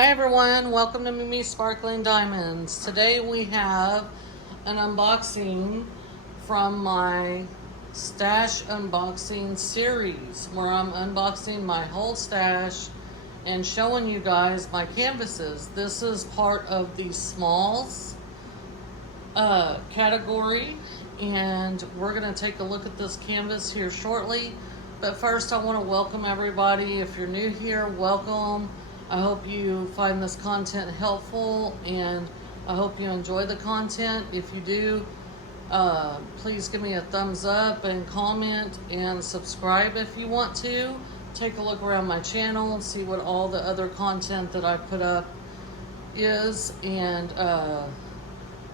Hi everyone, welcome to Mimi Sparkling Diamonds. Today we have an unboxing from my stash unboxing series where I'm unboxing my whole stash and showing you guys my canvases. This is part of the smalls category, and we're going to take a look at this canvas here shortly. But first I want to welcome everybody. If you're new here, welcome. I hope you find this content helpful, and I hope you enjoy the content. If you do, please give me a thumbs up and comment and subscribe if you want to. Take a look around my channel and see what all the other content that I put up is. And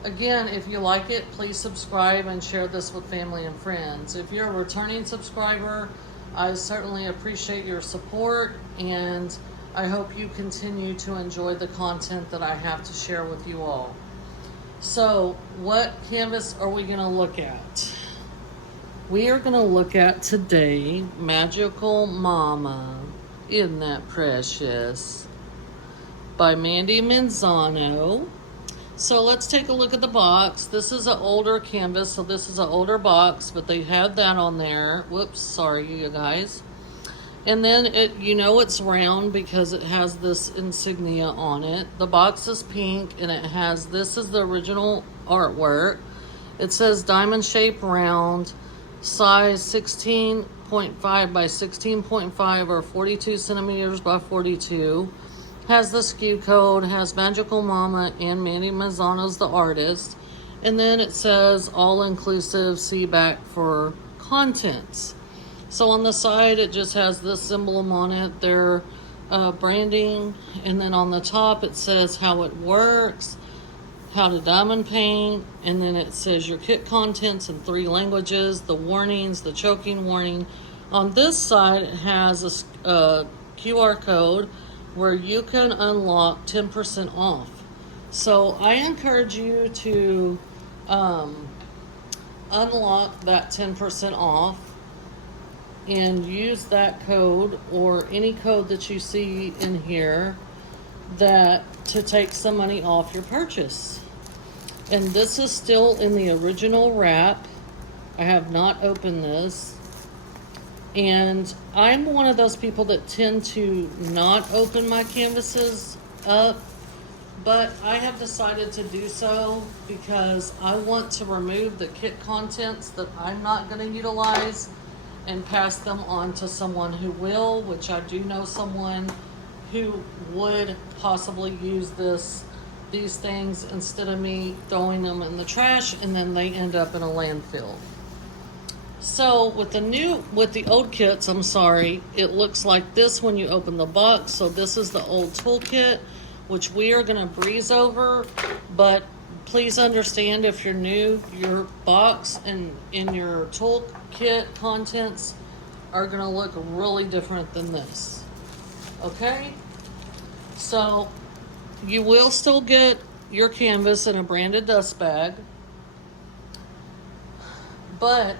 again, if you like it, please subscribe and share this with family and friends. If you're a returning subscriber, I certainly appreciate your support, and I hope you continue to enjoy the content that I have to share with you all. So, what canvas are we going to look at? We are going to look at today Magical Mama. Isn't that precious? By Brandy Manzano. So let's take a look at the box. This is an older canvas, so this is an older box, but they have that on there. Whoops, sorry you guys. And then it's round because it has this insignia on it. The box is pink, and this is the original artwork. It says diamond shape round, size 16.5 by 16.5 or 42 centimeters by 42. Has the SKU code, has Magical Mama and Brandy Manzano's the artist. And then it says all inclusive, see back for contents. So on the side, it just has this emblem on it, their branding. And then on the top, it says how it works, how to diamond paint. And then it says your kit contents in 3 languages, the warnings, the choking warning. On this side, it has a QR code where you can unlock 10% off. So I encourage you to unlock that 10% off and use that code or any code that you see in here to take some money off your purchase. And this is still in the original wrap. I have not opened this. And I'm one of those people that tend to not open my canvases up, but I have decided to do so because I want to remove the kit contents that I'm not going to utilize and pass them on to someone who will, which I do know someone who would possibly use these things instead of me throwing them in the trash and then they end up in a landfill. So with the old kits, it looks like this when you open the box. So this is the old toolkit, which we are going to breeze over. But please understand, if you're new, your box and in your toolkit contents are going to look really different than this. Okay? So you will still get your canvas in a branded dust bag, but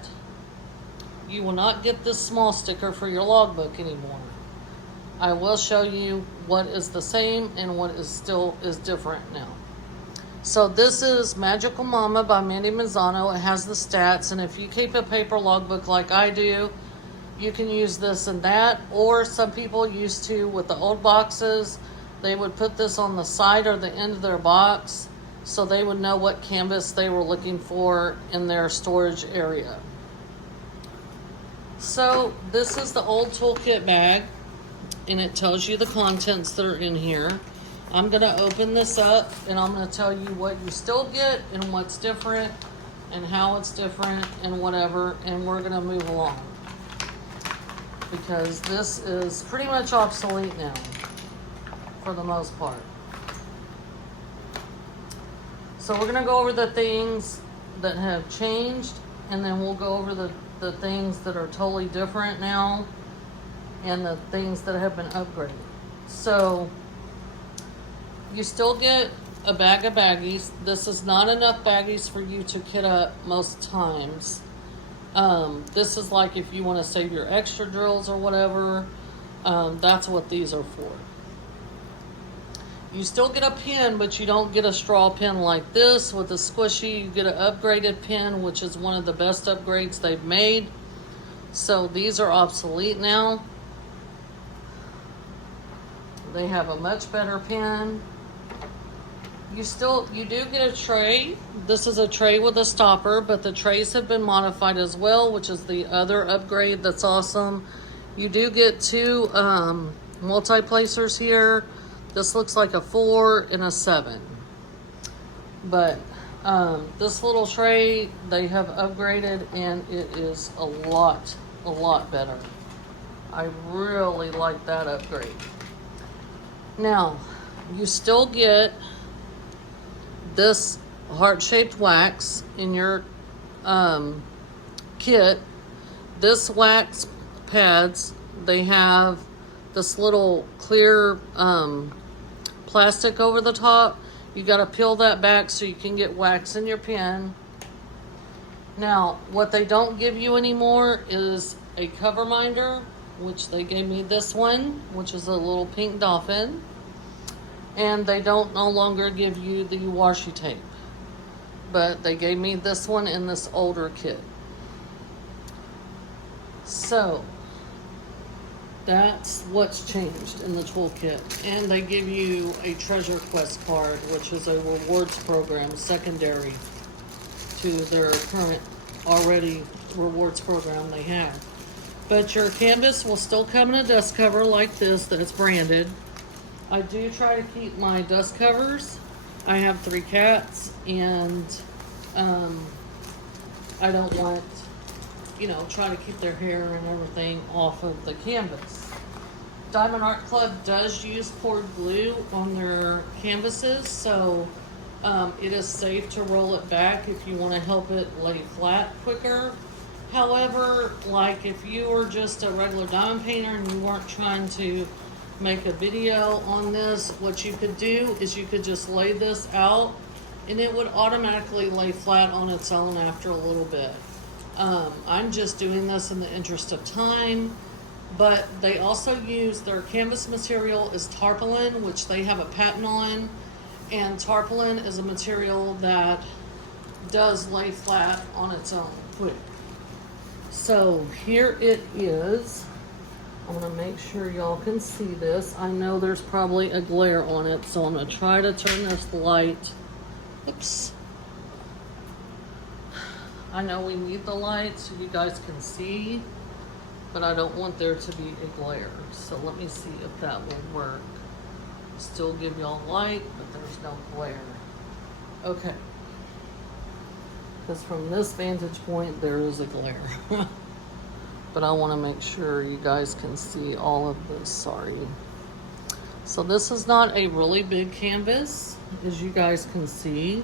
you will not get this small sticker for your logbook anymore. I will show you what is the same and what is different now. So this is Magical Mama by Brandy Manzano. It has the stats, and if you keep a paper logbook like I do, you can use this and that. Or some people used to, with the old boxes, they would put this on the side or the end of their box so they would know what canvas they were looking for in their storage area. So this is the old toolkit bag, and it tells you the contents that are in here. I'm going to open this up, and I'm going to tell you what you still get and what's different and how it's different and whatever, and we're going to move along because this is pretty much obsolete now for the most part. So we're going to go over the things that have changed, and then we'll go over the things that are totally different now and the things that have been upgraded. So you still get a bag of baggies. This is not enough baggies for you to kit up most times. This is like if you want to save your extra drills or whatever, that's what these are for. You still get a pen, but you don't get a straw pen like this with a squishy. You get an upgraded pen, which is one of the best upgrades they've made. So these are obsolete now. They have a much better pen. You do get a tray. This is a tray with a stopper, but the trays have been modified as well, which is the other upgrade that's awesome. You do get two multi-placers here. This looks like a 4 and a 7. But this little tray, they have upgraded, and it is a lot better. I really like that upgrade. Now, you still get this heart-shaped wax in your kit. This wax pads, they have this little clear plastic over the top. You got to peel that back so you can get wax in your pen. Now, what they don't give you anymore is a cover minder, which they gave me this one, which is a little pink dolphin. And they don't no longer give you the washi tape. But they gave me this one in this older kit. So, that's what's changed in the toolkit. And they give you a treasure quest card, which is a rewards program secondary to their current already rewards program they have. But your canvas will still come in a dust cover like this that's branded. I do try to keep my dust covers. I have 3 cats, and I don't want, try to keep their hair and everything off of the canvas. Diamond Art Club does use poured glue on their canvases, so it is safe to roll it back if you want to help it lay flat quicker. However, like if you were just a regular diamond painter and you weren't trying to make a video on this, what you could do is you could just lay this out and it would automatically lay flat on its own after a little bit. I'm just doing this in the interest of time, but they also use their canvas material is tarpaulin, which they have a patent on, and tarpaulin is a material that does lay flat on its own quick. So here it is. I'm gonna make sure y'all can see this. I know there's probably a glare on it, so I'm gonna try to turn this light. Oops. I know we need the light so you guys can see, but I don't want there to be a glare. So let me see if that will work. Still give y'all light, but there's no glare. Okay. Because from this vantage point, there is a glare. But I want to make sure you guys can see all of this. Sorry. So this is not a really big canvas, as you guys can see.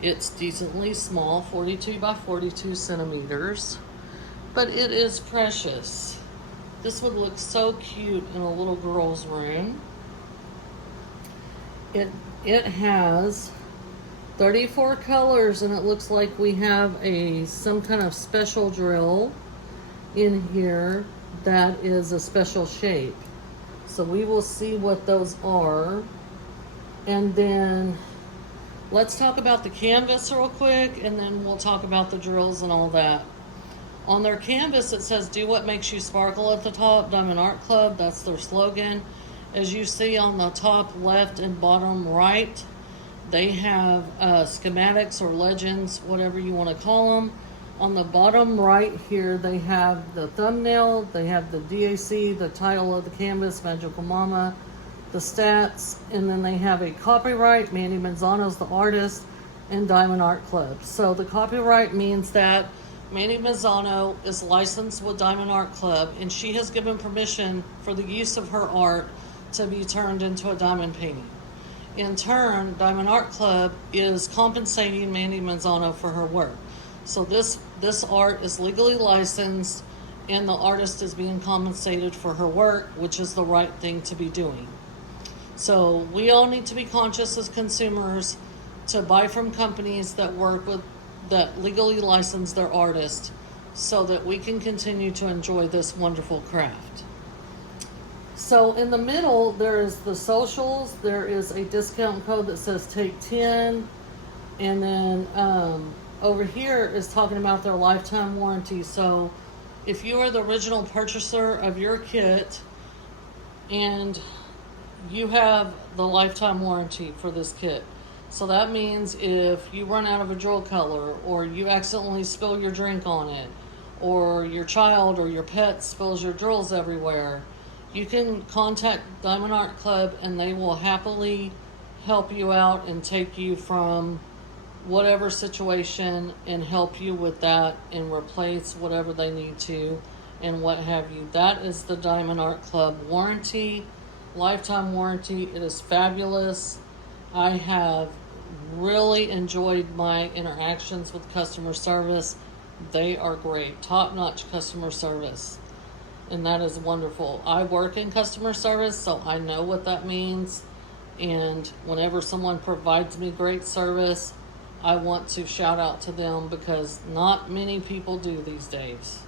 It's decently small, 42 by 42 centimeters, but it is precious. This would look so cute in a little girl's room. It has 34 colors, and it looks like we have some kind of special drill in here that is a special shape. So we will see what those are. And then let's talk about the canvas real quick, and then we'll talk about the drills and all that. On their canvas, it says, "Do what makes you sparkle" at the top, Diamond Art Club. That's their slogan. As you see on the top left and bottom right, they have schematics or legends, whatever you want to call them. On the bottom right here, they have the thumbnail, they have the DAC, the title of the canvas, Magical Mama, the stats, and then they have a copyright, Mandy Manzano's the artist, and Diamond Art Club. So the copyright means that Mandy Manzano is licensed with Diamond Art Club, and she has given permission for the use of her art to be turned into a diamond painting. In turn, Diamond Art Club is compensating Mandy Manzano for her work. So this art is legally licensed, and the artist is being compensated for her work, which is the right thing to be doing. So we all need to be conscious as consumers to buy from companies that legally license their artists, so that we can continue to enjoy this wonderful craft. So in the middle, there is the socials. There is a discount code that says take 10. And then over here is talking about their lifetime warranty. So if you are the original purchaser of your kit and you have the lifetime warranty for this kit. So that means if you run out of a drill color, or you accidentally spill your drink on it, or your child or your pet spills your drills everywhere, you can contact Diamond Art Club and they will happily help you out and take you from whatever situation and help you with that and replace whatever they need to and what have you. That is the Diamond Art Club warranty, lifetime warranty. It is fabulous. I have really enjoyed my interactions with customer service. They are great, top-notch customer service, and that is wonderful. I work in customer service, so I know what that means, and whenever someone provides me great service, I want to shout out to them because not many people do these days.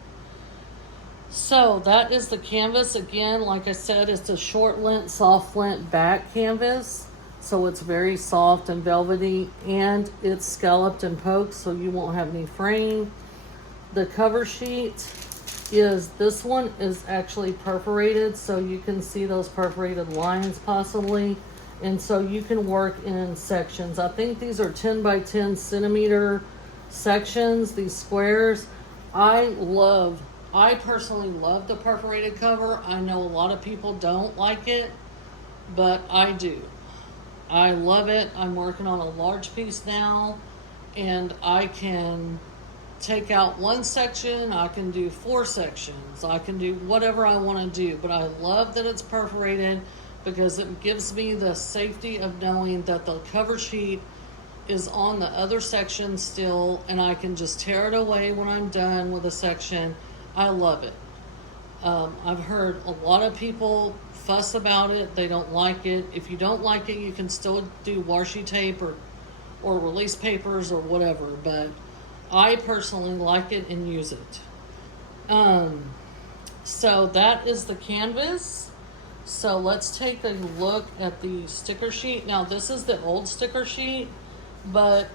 So that is the canvas. Again, like I said, it's a short lint, soft lint back canvas. So it's very soft and velvety, and it's scalloped and poked, so you won't have any fraying. The cover sheet this one is actually perforated, so you can see those perforated lines possibly. And so you can work in sections. I think these are 10 by 10 centimeter sections, these squares. I personally love the perforated cover. I know a lot of people don't like it, but I do. I love it. I'm working on a large piece now, and I can take out one section. I can do 4 sections. I can do whatever I want to do, but I love that it's perforated because it gives me the safety of knowing that the cover sheet is on the other section still, and I can just tear it away when I'm done with a section. I love it. I've heard a lot of people fuss about it. They don't like it. If you don't like it, you can still do washi tape or release papers or whatever, but I personally like it and use it. So that is the canvas. So let's take a look at the sticker sheet. Now this is the old sticker sheet, but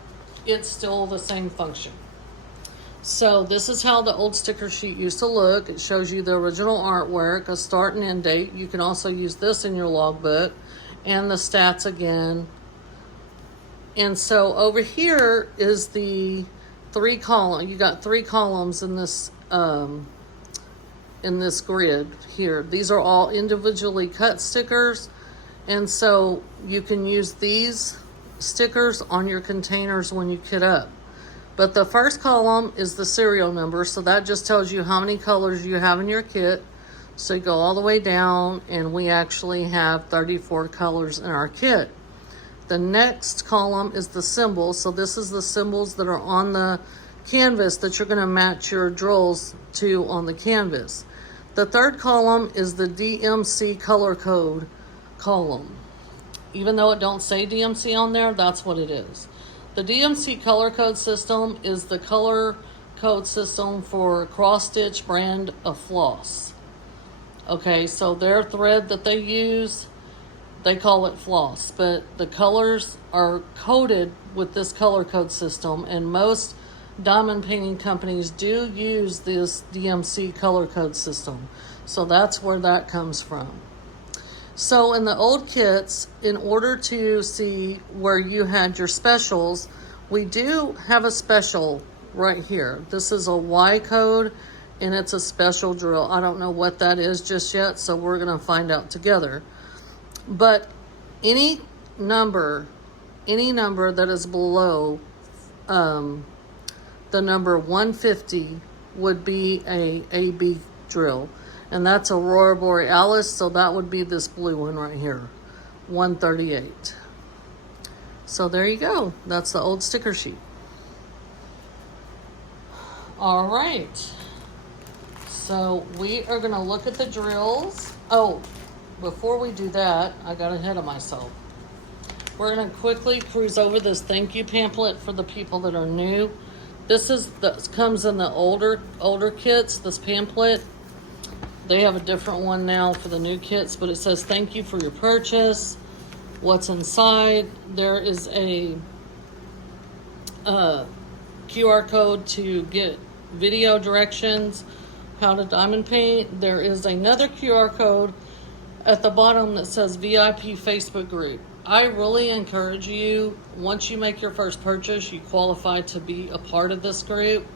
it's still the same function. So this is how the old sticker sheet used to look. It shows you the original artwork, a start and end date. You can also use this in your logbook, and the stats again. And so over here is the 3 column. You got 3 columns in this grid here. These are all individually cut stickers, and so you can use these stickers on your containers when you kit up. But the first column is the serial number, so that just tells you how many colors you have in your kit. So you go all the way down, and we actually have 34 colors in our kit. The next column is the symbols. So this is the symbols that are on the canvas that you're going to match your drills to on the canvas. The third column is the DMC color code column. Even though it don't say DMC on there, that's what it is. The DMC color code system is the color code system for cross stitch brand of floss. Okay, so their thread that they use, they call it floss, but the colors are coded with this color code system, and most diamond painting companies do use this DMC color code system. So that's where that comes from. So in the old kits, in order to see where you had your specials, we do have a special right here. This is a Y code, and it's a special drill. I don't know what that is just yet, so we're going to find out together. But any number that is below the number 150 would be a AB drill. And that's Aurora Borealis, so that would be this blue one right here, 138. So there you go. That's the old sticker sheet. All right. So we are going to look at the drills. Oh, before we do that, I got ahead of myself. We're going to quickly cruise over this thank you pamphlet for the people that are new. This comes in the older kits, this pamphlet. They have a different one now for the new kits, but it says thank you for your purchase. What's inside? There is a QR code to get video directions, how to diamond paint. There is another QR code at the bottom that says VIP Facebook group. I really encourage you, once you make your first purchase, you qualify to be a part of this group.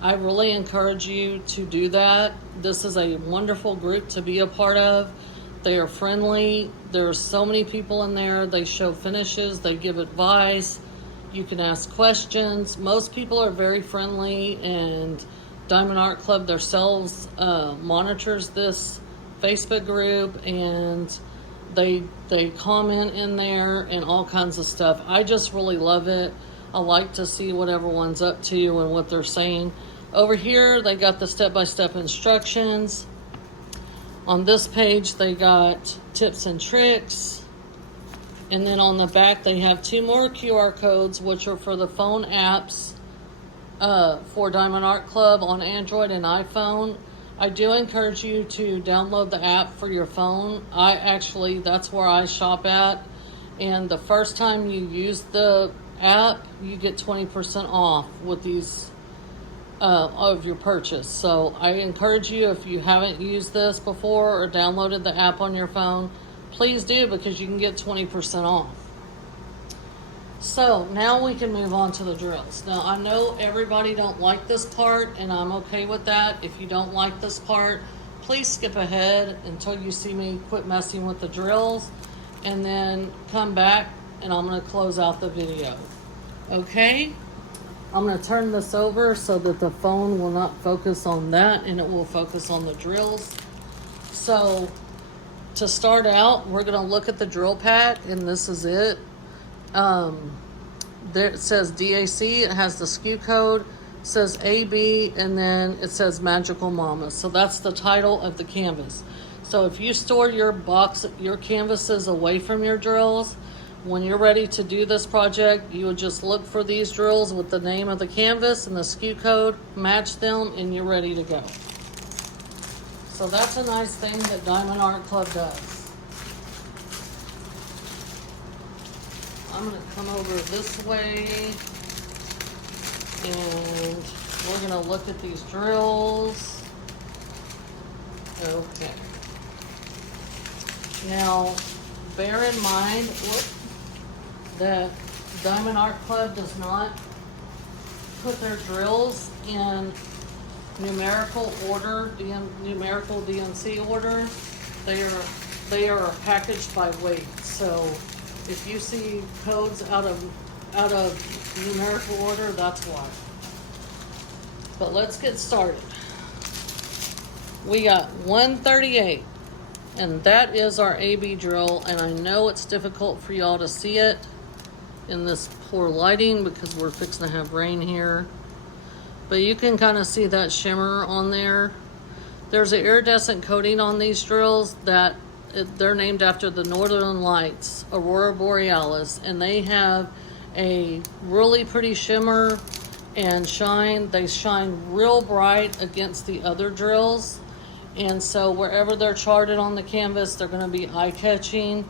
I really encourage you to do that. This is a wonderful group to be a part of. They are friendly. There's so many people in there. They show finishes. They give advice. You can ask questions. Most people are very friendly, and Diamond Art Club themselves monitors this Facebook group, and they comment in there and all kinds of stuff. I just really love it. I like to see what everyone's up to and what they're saying. Over here, they got the step-by-step instructions. On this page, they got tips and tricks. And then on the back, they have 2 more QR codes, which are for the phone apps for Diamond Art Club on Android and iPhone. I do encourage you to download the app for your phone. That's where I shop at. And the first time you use the app, you get 20% off with these of your purchase. So I encourage you, if you haven't used this before or downloaded the app on your phone, please do, because you can get 20% off. So now we can move on to the drills. Now I know everybody don't like this part, and I'm okay with that. If you don't like this part, please skip ahead until you see me quit messing with the drills, and then come back and I'm going to close out the video. Okay? I'm going to turn this over so that the phone will not focus on that and it will focus on the drills. So to start out, we're going to look at the drill pack, and this is it. There it says DAC, it has the SKU code, it says AB, and then it says Magical Mama. So that's the title of the canvas. So if you store your canvases away from your drills, when you're ready to do this project, you would just look for these drills with the name of the canvas and the SKU code, match them, and you're ready to go. So that's a nice thing that Diamond Art Club does. I'm going to come over this way, and we're going to look at these drills. Okay. Now, bear in mind that Diamond Art Club does not put their drills in numerical order, numerical DNC order. They are packaged by weight. So if you see codes out of numerical order, that's why. But let's get started. We got 138, and that is our AB drill, and I know it's difficult for y'all to see it in this poor lighting because we're fixing to have rain here. But you can kind of see that shimmer on there. There's an iridescent coating on these drills that they're named after the Northern Lights, Aurora Borealis, and they have a really pretty shimmer and shine. They shine real bright against the other drills, and so wherever they're charted on the canvas, they're going to be eye-catching.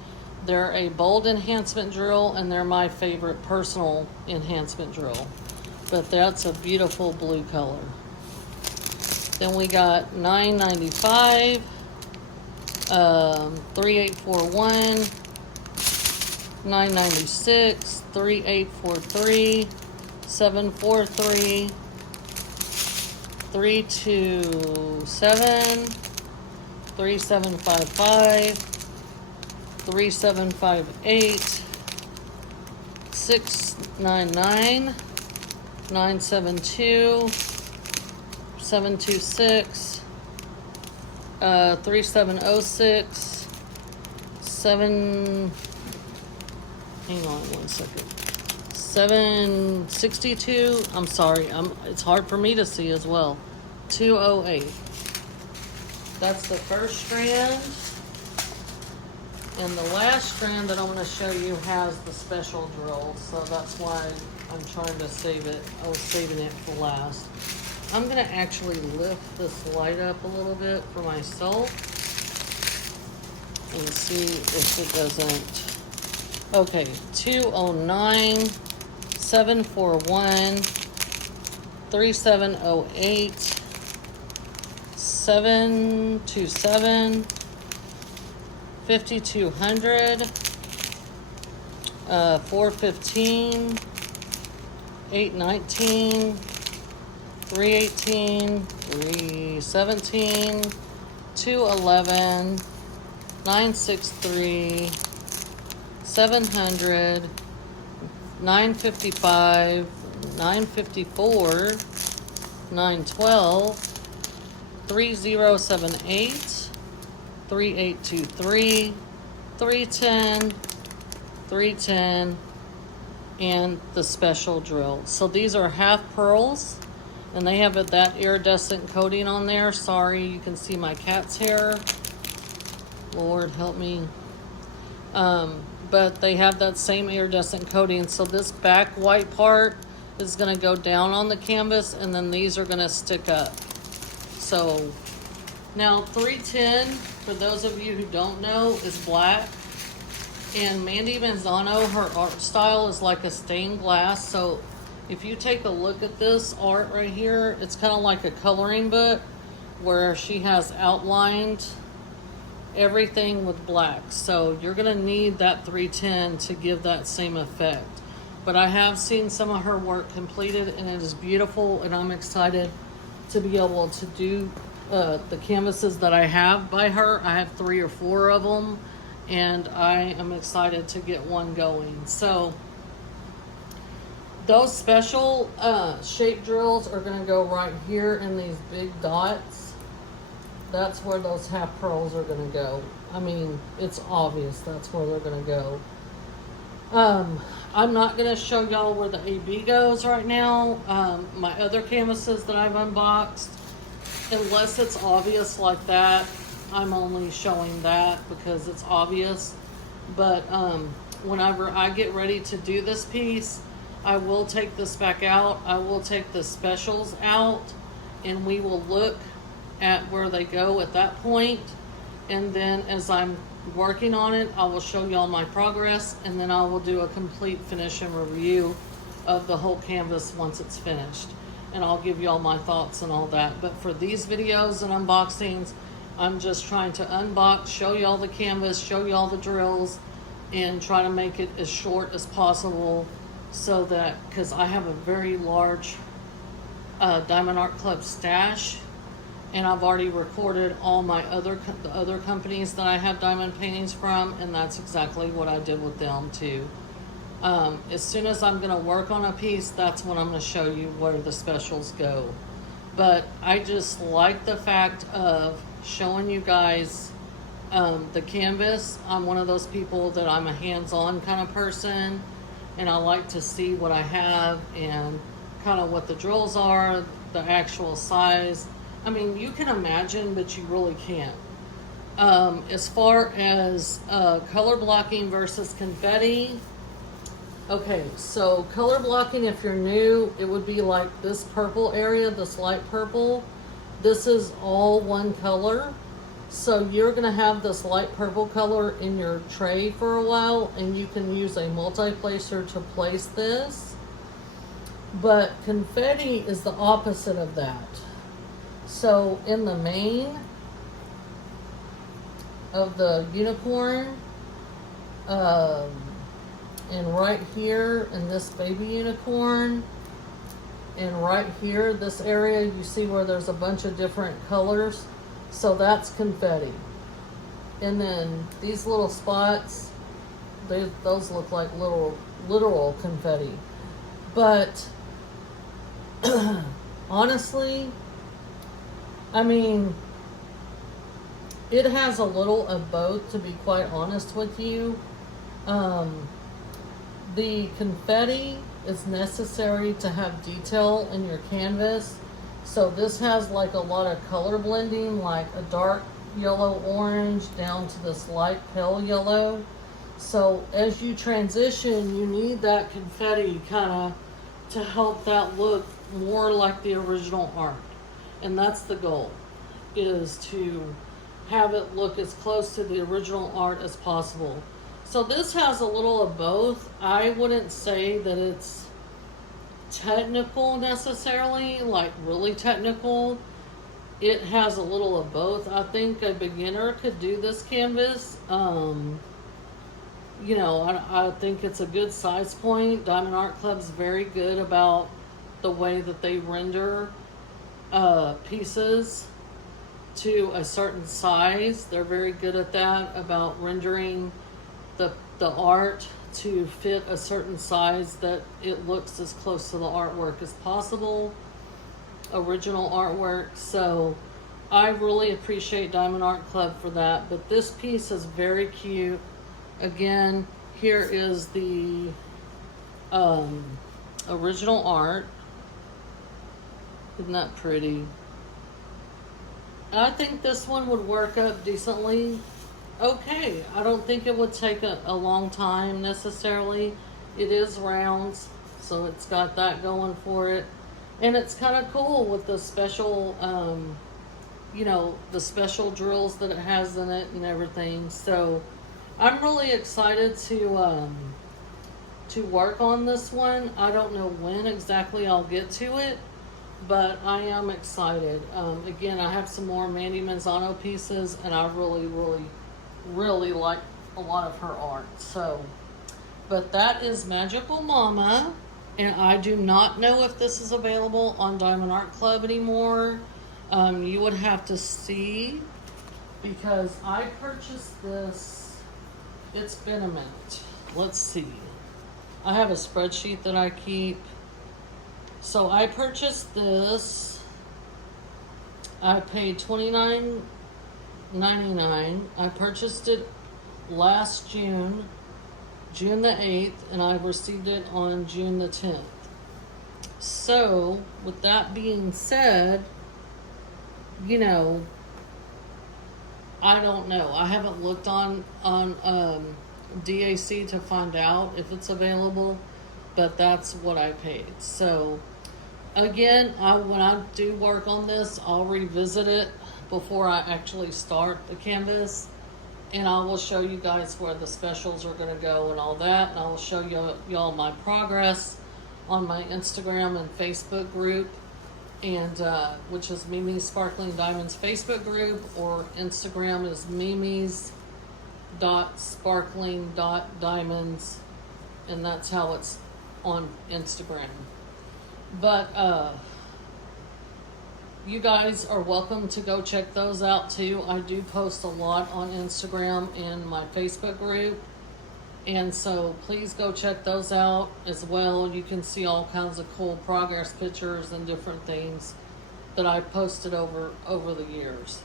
They're a bold enhancement drill, and they're my favorite personal enhancement drill. But that's a beautiful blue color. Then we got $9.95, 3841, $9.96, 3843, 743, 327, 3755, 3758, 699, 972, 726, 3706, 762, I'm sorry, it's hard for me to see as well, 208. That's the first strand. And the last strand that I'm going to show you has the special drill, so that's why I'm trying to save it. I was saving it for last. I'm gonna actually lift this light up a little bit for myself and see if it doesn't. Okay, 209 741 3708 727 5200 415 819 318 317 211 963 700 955 954 912 3078 3823 310 310 and the special drill. So these are half pearls and they have that iridescent coating on there. Sorry, you can see my cat's hair. Lord help me. But they have that same iridescent coating. So this back white part is going to go down on the canvas and then these are going to stick up. So now 310, for those of you who don't know, is black. And Mandy Manzano, her art style is like a stained glass. So if you take a look at this art right here, it's kind of like a coloring book where she has outlined everything with black. So you're going to need that 310 to give that same effect. But I have seen some of her work completed and it is beautiful, and I'm excited to be able to do the canvases that I have by her. I have 3 or 4 of them and I am excited to get one going. So those special shape drills are going to go right here in these big dots. That's where those half pearls are going to go. I mean, it's obvious that's where they're going to go. I'm not going to show y'all where the AB goes right now. My other canvases that I've unboxed, unless it's obvious like that, I'm only showing that because it's obvious. But whenever I get ready to do this piece, I will take this back out. I will take the specials out and we will look at where they go at that point. And then as I'm working on it, I will show y'all my progress, and then I will do a complete finish and review of the whole canvas once it's finished. And I'll give y'all my thoughts and all that. But for these videos and unboxings, I'm just trying to unbox, show y'all the canvas, show y'all the drills, and try to make it as short as possible so that, because I have a very large Diamond Art Club stash, and I've already recorded all my other companies that I have diamond paintings from, and that's exactly what I did with them too. As soon as I'm gonna work on a piece, that's when I'm gonna show you where the specials go. But I just like the fact of showing you guys the canvas. I'm one of those people that I'm a hands-on kind of person, and I like to see what I have and kind of what the drills are, the actual size. I mean, you can imagine, but you really can't. As far as color blocking versus confetti, okay, so color blocking, if you're new, it would be like this purple area, this light purple. This is all one color. So you're gonna have this light purple color in your tray for a while, and you can use a multi-placer to place this. But confetti is the opposite of that. So in the main of the unicorn, and right here in this baby unicorn, and right here, this area, you see where there's a bunch of different colors. So that's confetti. And then these little spots, those look like literal confetti. But honestly, I mean, it has a little of both, to be quite honest with you. The confetti is necessary to have detail in your canvas. So this has like a lot of color blending, like a dark yellow orange down to this light pale yellow. So as you transition, you need that confetti kind of to help that look more like the original art. And that's the goal, is to have it look as close to the original art as possible. So this has a little of both. I wouldn't say that it's technical necessarily, like really technical. It has a little of both. I think a beginner could do this canvas. You know, I think it's a good size point. Diamond Art Club's very good about the way that they render pieces to a certain size. They're very good at that, about rendering the art to fit a certain size that it looks as close to the artwork as possible, original artwork. So I really appreciate Diamond Art Club for that. But this piece is very cute. Again, here is the original art. Isn't that pretty? I think this one would work up decently okay. I don't think it would take a long time necessarily. It is rounds, so it's got that going for it. And it's kind of cool with the special, you know, the special drills that it has in it and everything. So I'm really excited to work on this one. I don't know when exactly I'll get to it, but I am excited. Again, I have some more Mandy Manzano pieces, and I really like a lot of her art. So, but that is Magical Mama, and I do not know if this is available on Diamond Art Club anymore. You would have to see, because I purchased this. It's been a minute. Let's see. I have a spreadsheet that I keep. So I purchased this. I paid $29.99. I purchased it last June the 8th, and I received it on June the 10th. So, with that being said, you know, I don't know. I haven't looked on DAC to find out if it's available, but that's what I paid. So again, when I do work on this, I'll revisit it before I actually start the canvas, and I will show you guys where the specials are going to go and all that, and I will show y'all my progress on my Instagram and Facebook group, and which is Mimi's Sparkling Diamonds Facebook group, or Instagram is mimis.sparkling.diamonds, and that's how it's on Instagram. But you guys are welcome to go check those out too. I do post a lot on Instagram and my Facebook group, and so please go check those out as well. You can see all kinds of cool progress pictures and different things that I posted over the years.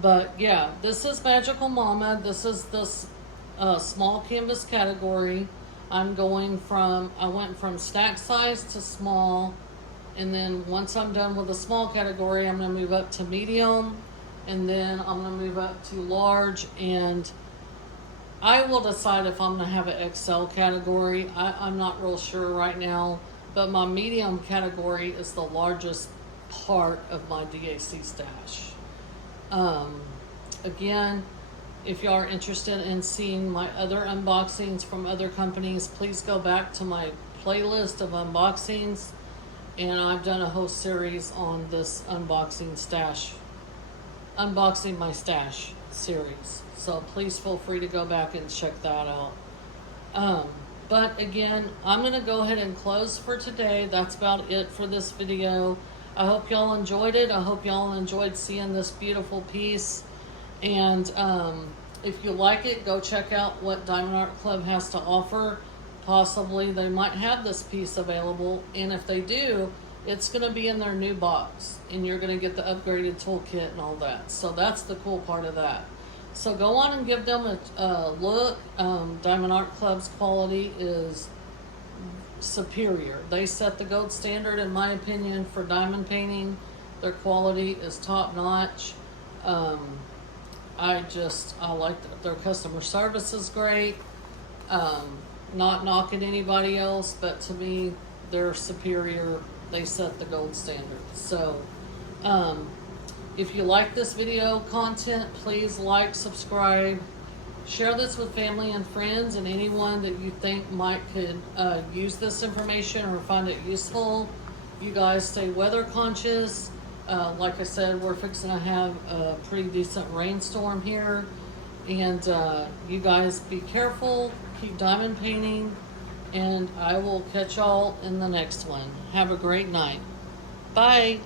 But yeah, this is Magical Mama. This is this small canvas category. I went from stack size to small, and then once I'm done with the small category, I'm going to move up to medium, and then I'm going to move up to large, and I will decide if I'm going to have an XL category. I'm not real sure right now, but my medium category is the largest part of my DAC stash. Again, if you are interested in seeing my other unboxings from other companies, please go back to my playlist of unboxings, and I've done a whole series on this unboxing my stash series. So please feel free to go back and check that out. But again, I'm going to go ahead and close for today. That's about it for this video. I hope y'all enjoyed it. I hope y'all enjoyed seeing this beautiful piece. And if you like it, go check out what Diamond Art Club has to offer. Possibly they might have this piece available, and if they do, it's going to be in their new box, and you're going to get the upgraded toolkit and all that. So that's the cool part of that. So go on and give them a look. Diamond Art Club's quality is superior. They set the gold standard, in my opinion, for diamond painting. Their quality is top notch. I like that. Their customer service is great. Not knocking anybody else, but to me, they're superior they set the gold standard. So, if you like this video content, please like, subscribe, share this with family and friends and anyone that you think could use this information or find it useful. You guys stay weather conscious. Like I said, we're fixing to have a pretty decent rainstorm here. And you guys be careful, keep diamond painting, and I will catch y'all in the next one. Have a great night. Bye.